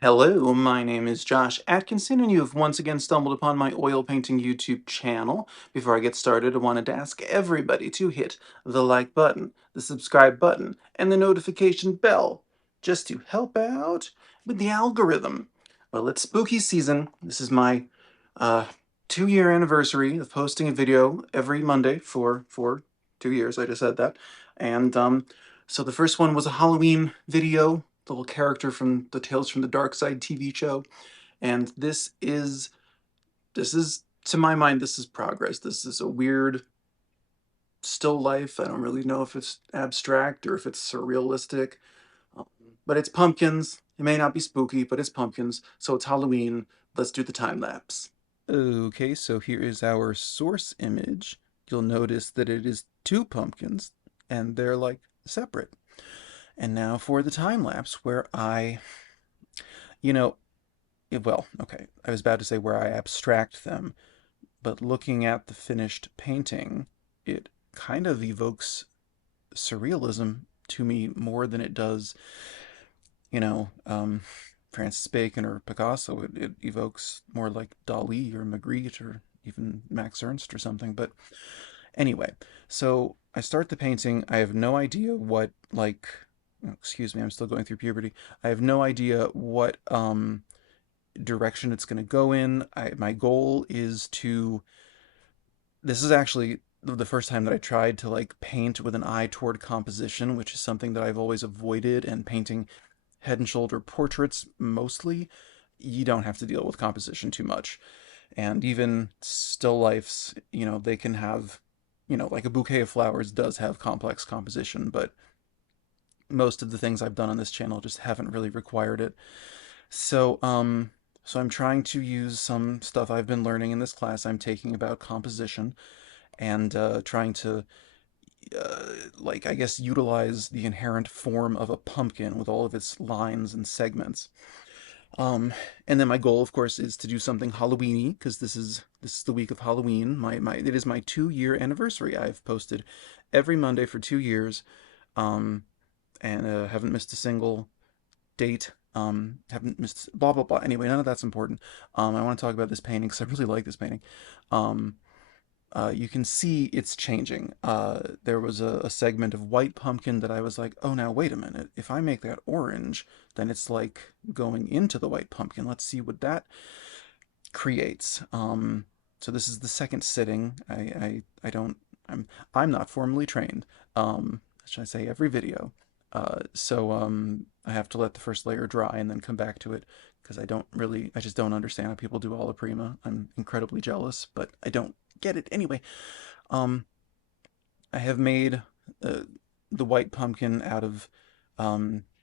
Hello, my name is Josh Atkinson, and you have once again stumbled upon my oil painting YouTube channel. Before I get started, I wanted to ask everybody to hit the like button, the subscribe button, and the notification bell, just to help out with the algorithm. Well, it's spooky season. This is my uh, 2-year anniversary of posting a video every Monday for 2 years. I just said that, and so the first one was a Halloween video, the little character from the Tales from the Dark Side TV show. And this is to my mind, this is progress. This is a weird still life. I don't really know if it's abstract or if it's surrealistic. Um, but it's pumpkins. It may not be spooky, but it's pumpkins. So it's Halloween. Let's do the time lapse. Okay, so here is our source image. You'll notice that it is two pumpkins and they're like separate. And now for the time lapse where you know, well, okay, I was about to say where I abstract them, but looking at the finished painting, it kind of evokes surrealism to me more than it does, you know, Francis Bacon or Picasso. It evokes more like Dali or Magritte or even Max Ernst or something. But anyway, so I start the painting. I have no idea what, like, oh, excuse me, I'm still going through puberty. I have no idea what direction it's going to go in. My goal is to. This is actually the first time that I tried to like paint with an eye toward composition, which is something that I've always avoided. And painting head and shoulder portraits mostly, you don't have to deal with composition too much. And even still lifes, they can have, like a bouquet of flowers does have complex composition, but most of the things I've done on this channel just haven't really required it. So I'm trying to use some stuff I've been learning in this class I'm taking about composition and trying to, like, I guess, utilize the inherent form of a pumpkin with all of its lines and segments. Um, and then my goal, of course, is to do something Halloweeny because this is the week of Halloween. It is my 2-year anniversary. I've posted every Monday for 2 years, um, and haven't missed a single date. Haven't missed blah blah blah. Anyway, none of that's important. I want to talk about this painting because I really like this painting. Um, you can see it's changing. There was a segment of white pumpkin that I was like, oh, now wait a minute. If I make that orange, then it's like going into the white pumpkin. Let's see what that creates. So this is the second sitting. I don't. I'm not formally trained. Should I say every video? So I have to let the first layer dry and then come back to it because I just don't understand how people do alla prima. I'm incredibly jealous, but I don't get it anyway. Um, I have made uh, the white pumpkin out of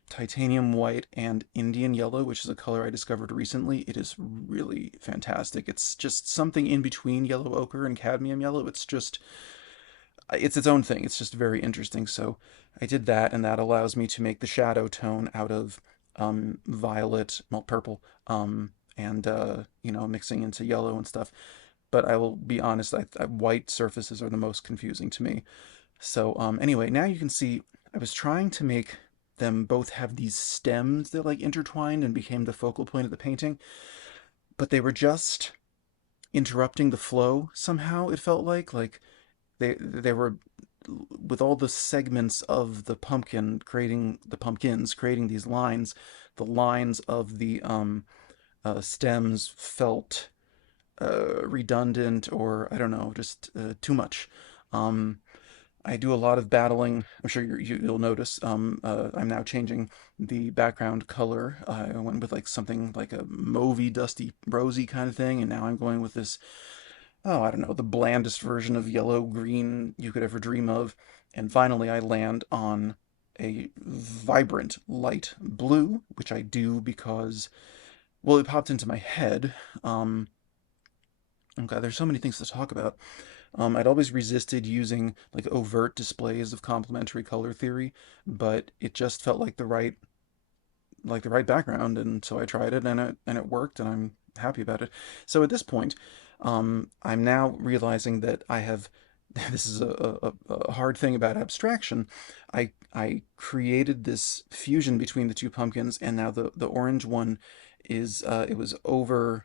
titanium white and Indian yellow, which is a color I discovered recently. It is really fantastic. It's just something in between yellow ochre and cadmium yellow. It's its own thing. It's just very interesting. So I did that, and that allows me to make the shadow tone out of violet, well, purple, and mixing into yellow and stuff. But I will be honest, white surfaces are the most confusing to me. So anyway, now you can see I was trying to make them both have these stems that like intertwined and became the focal point of the painting, but they were just interrupting the flow somehow. It felt like they were with all the segments of the pumpkin creating the pumpkins creating these lines. The lines of the stems felt redundant or I don't know, just too much. Um, I do a lot of battling. I'm sure you'll notice. I'm now changing the background color. I went with like something like a mauvey, dusty, rosy kind of thing, and now I'm going with this. Oh, I don't know, the blandest version of yellow green you could ever dream of. And finally, I land on a vibrant light blue, which I do because, well, it popped into my head. Um, okay, there's so many things to talk about. I'd always resisted using like overt displays of complementary color theory, but it just felt like the right background, and so I tried it, and it worked, and I'm happy about it. So at this point, I'm now realizing that I have this is a hard thing about abstraction. I created this fusion between the two pumpkins, and now the orange one is it was over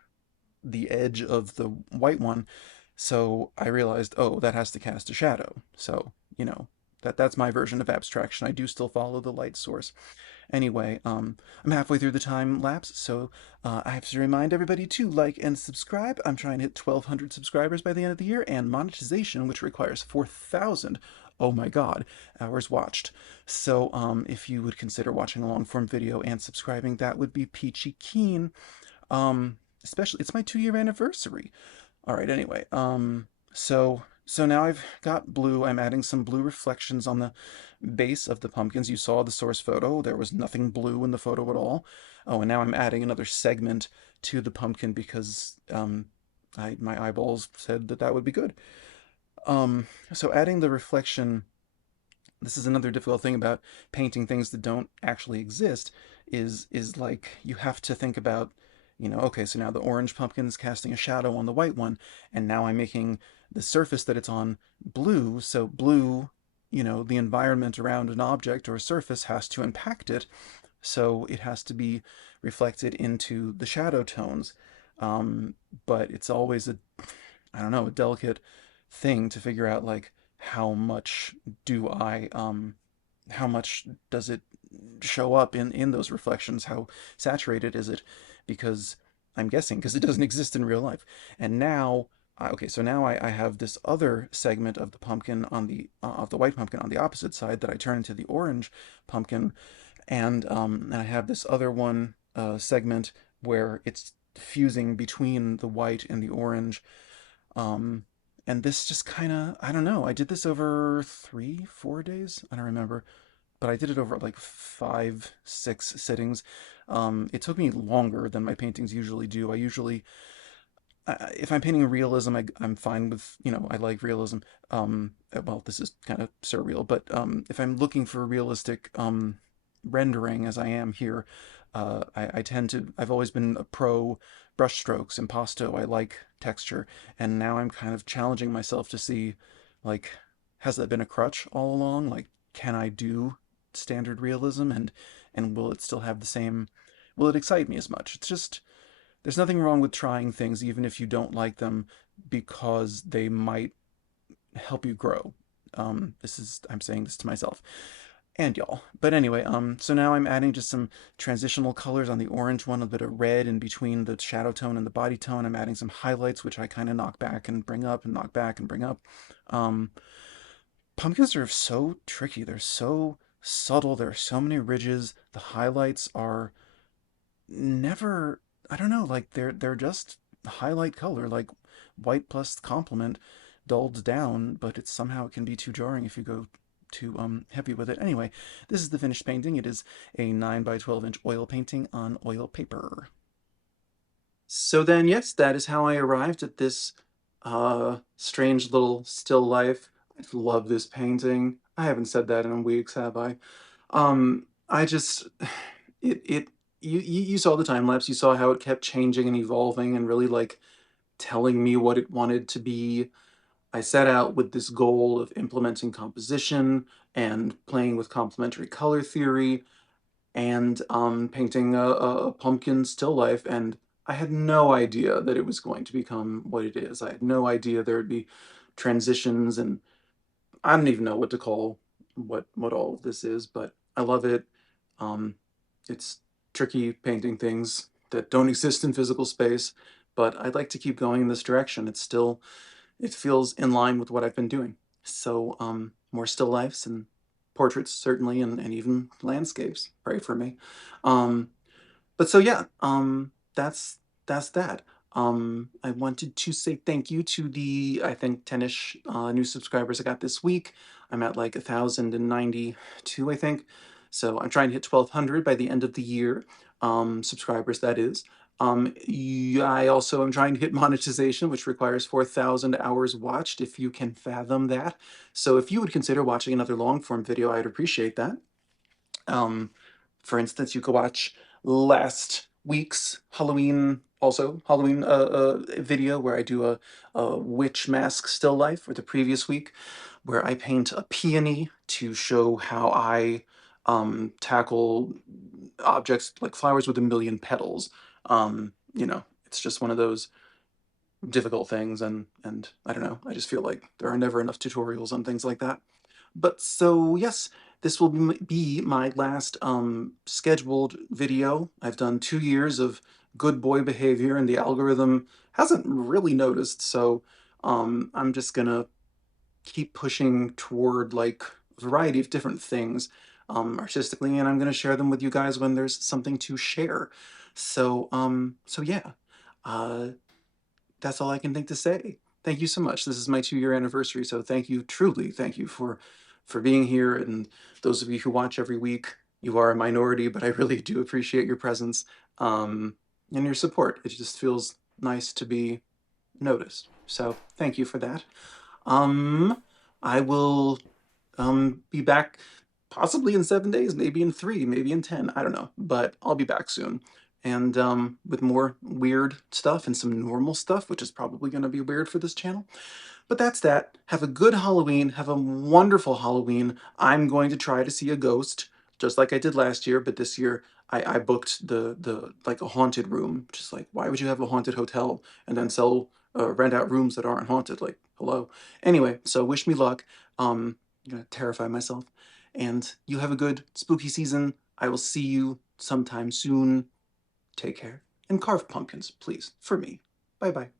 the edge of the white one, so I realized, oh, that has to cast a shadow. So, that's my version of abstraction. I do still follow the light source. Anyway, I'm halfway through the time lapse, so I have to remind everybody to like and subscribe. I'm trying to hit 1,200 subscribers by the end of the year, and monetization, which requires 4,000, oh my god, hours watched. So, if you would consider watching a long form video and subscribing, that would be peachy keen. Especially, it's my 2 year anniversary. All right, anyway, so now I've got blue. I'm adding some blue reflections on the base of the pumpkins. You saw the source photo. There was nothing blue in the photo at all. Oh, and now I'm adding another segment to the pumpkin because my eyeballs said that that would be good. So adding the reflection, this is another difficult thing about painting things that don't actually exist, is like you have to think about, okay, so now the orange pumpkin is casting a shadow on the white one, and now I'm making the surface that it's on blue. So blue, the environment around an object or a surface has to impact it, so it has to be reflected into the shadow tones. Um, but it's always I don't know, a delicate thing to figure out, like, how much do I how much does it show up in those reflections? How saturated is it? Because I'm guessing, because it doesn't exist in real life. And now, okay, so now I have this other segment of the pumpkin on the white pumpkin on the opposite side that I turn into the orange pumpkin, and I have this other one segment where it's fusing between the white and the orange. um, and this just kind of, I don't know. I did this over 3, 4 days. I don't remember, but I did it over like 5, 6 sittings. It took me longer than my paintings usually do. If I'm painting realism, I'm fine with, I like realism. Well, this is kind of surreal, but if I'm looking for realistic rendering, as I am here, I tend to, I've always been a pro brushstrokes, impasto. I like texture, and now I'm kind of challenging myself to see, like, has that been a crutch all along? Like, can I do standard realism, and will it still have the same, will it excite me as much? It's just, there's nothing wrong with trying things, even if you don't like them, because they might help you grow. I'm saying this to myself and y'all. But anyway, so now I'm adding just some transitional colors on the orange one, a bit of red in between the shadow tone and the body tone. I'm adding some highlights, which I kind of knock back and bring up, and knock back and bring up. Um, Pumpkins are so tricky. They're so subtle. There are so many ridges. The highlights are never, I don't know, like they're just highlight color, like white plus complement dulled down, but it's somehow it can be too jarring if you go too heavy with it. Anyway, this is the finished painting. It is a 9 by 12 inch oil painting on oil paper. So then, yes, that is how I arrived at this strange little still life. I love this painting. I haven't said that in weeks, have I? I just it you saw the time lapse. You saw how it kept changing and evolving and really like telling me what it wanted to be. I set out with this goal of implementing composition and playing with complementary color theory and painting a pumpkin still life, and I had no idea that it was going to become what it is. I had no idea there would be transitions, and I don't even know what to call what all of this is, but I love it. Um, it's tricky painting things that don't exist in physical space, but I'd like to keep going in this direction. It feels in line with what I've been doing. So more still lifes and portraits certainly, and even landscapes. Pray for me. Um, but so yeah, that's that. I wanted to say thank you to the, I think, 10-ish new subscribers I got this week. I'm at like 1,092, I think. So I'm trying to hit 1,200 by the end of the year. Subscribers, that is. I also am trying to hit monetization, which requires 4,000 hours watched, if you can fathom that. So if you would consider watching another long form video, I'd appreciate that. Um, for instance, you could watch last week's Halloween also Halloween video where I do a witch mask still life for the previous week, where I paint a peony to show how I tackle objects like flowers with a million petals. It's just one of those difficult things, and I don't know, I just feel like there are never enough tutorials on things like that. But so yes, this will be my last scheduled video. I've done 2 years of good boy behavior and the algorithm hasn't really noticed, so I'm just gonna keep pushing toward like a variety of different things artistically, and I'm gonna share them with you guys when there's something to share. So yeah. Uh, that's all I can think to say. Thank you so much. This is my 2 year anniversary, so thank you, truly, thank you for being here. And those of you who watch every week, you are a minority, but I really do appreciate your presence um, and your support. It just feels nice to be noticed. So thank you for that. Um, I will be back possibly in 7 days, maybe in three, maybe in 10. I don't know, but I'll be back soon. And with more weird stuff and some normal stuff, which is probably going to be weird for this channel. But that's that. Have a good Halloween. Have a wonderful Halloween. I'm going to try to see a ghost, just like I did last year, but this year I booked the like a haunted room. Just like, why would you have a haunted hotel and then sell rent out rooms that aren't haunted? Like, hello. Anyway, so wish me luck. I'm gonna terrify myself. And you have a good spooky season. I will see you sometime soon. Take care. And carve pumpkins, please, for me. Bye bye.